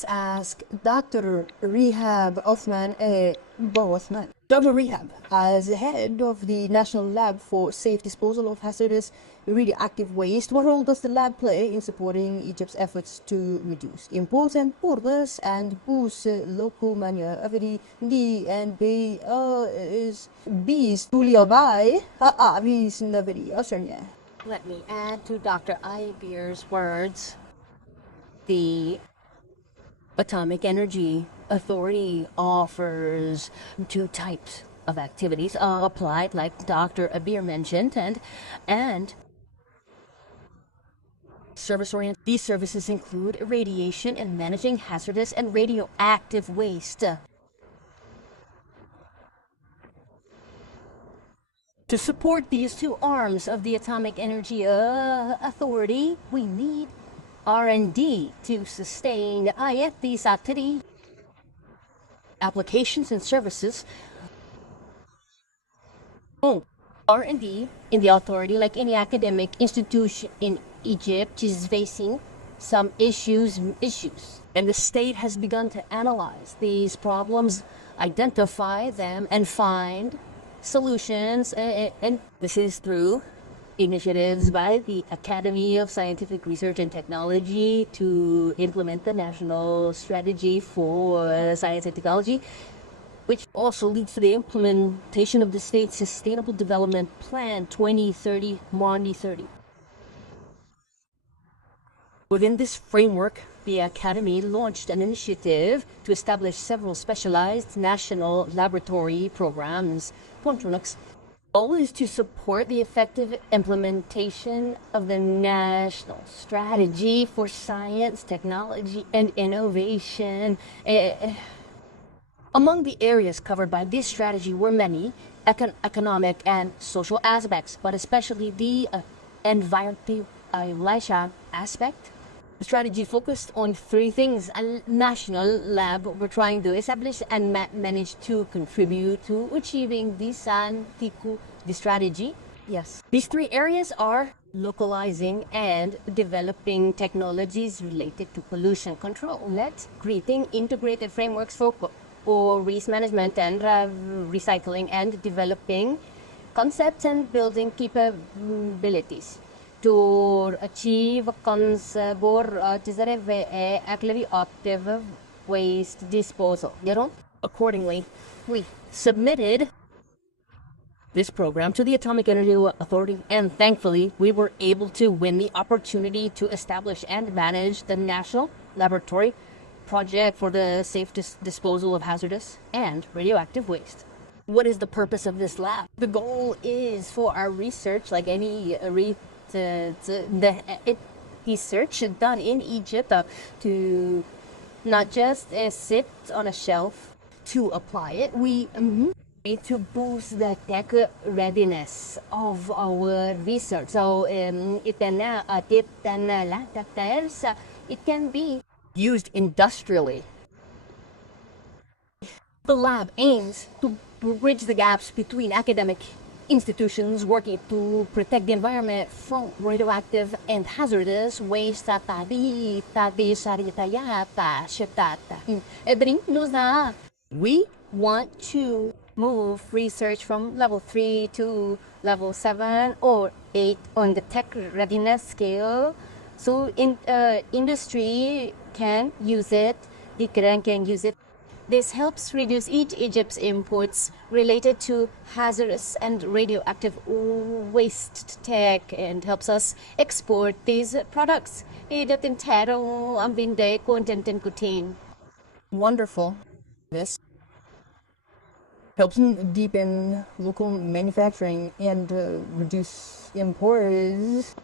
Let's ask Dr. Rehab Bothman. Dr. Rehab, as head of the National Lab for Safe Disposal of Hazardous Radioactive Waste, what role does the lab play in supporting Egypt's efforts to reduce imports and borders and boost local manufacturing? DNB is bees tuliabay avis naviri asarnya. Let me add to Dr. Ibir's words. The Atomic Energy Authority offers two types of activities applied, like Dr. Abir mentioned, and service-oriented. These services include irradiation and managing hazardous and radioactive waste. To support these two arms of the Atomic Energy Authority, we need R&D to sustain these activities, applications and services. R&D in the authority, like any academic institution in Egypt, is facing some issues, and the state has begun to analyze these problems, identify them, and find solutions, and this is through initiatives by the Academy of Scientific Research and Technology to implement the National Strategy for Science and Technology, which also leads to the implementation of the state's Sustainable Development Plan 2030-30. Within this framework, the Academy launched an initiative to establish several specialized national laboratory programs. The goal is to support the effective implementation of the National Strategy for Science, Technology, and Innovation. Among the areas covered by this strategy were many economic and social aspects, but especially the environmental aspect. The strategy focused on three things. A national lab we're trying to establish and manage to contribute to achieving the strategy. Yes. These three areas are localizing and developing technologies related to pollution control, creating integrated frameworks for waste management and recycling, and developing concepts and building capabilities to achieve radioactive waste disposal. Accordingly, we submitted this program to the Atomic Energy Authority, and thankfully we were able to win the opportunity to establish and manage the National Laboratory Project for the Safe Disposal of Hazardous and Radioactive Waste. What is the purpose of this lab? The goal is for our research, like any research done in Egypt, to not just sit on a shelf to apply it. We need to boost the tech readiness of our research. So it can be used industrially. The lab aims to bridge the gaps between academic institutions working to protect the environment from radioactive and hazardous waste. We want to move research from level 3 to level 7 or 8 on the tech readiness scale, so industry can use it, can use it. This helps reduce Egypt's imports related to hazardous and radioactive waste tech and helps us export these products. Wonderful. This helps deepen local manufacturing and reduce imports.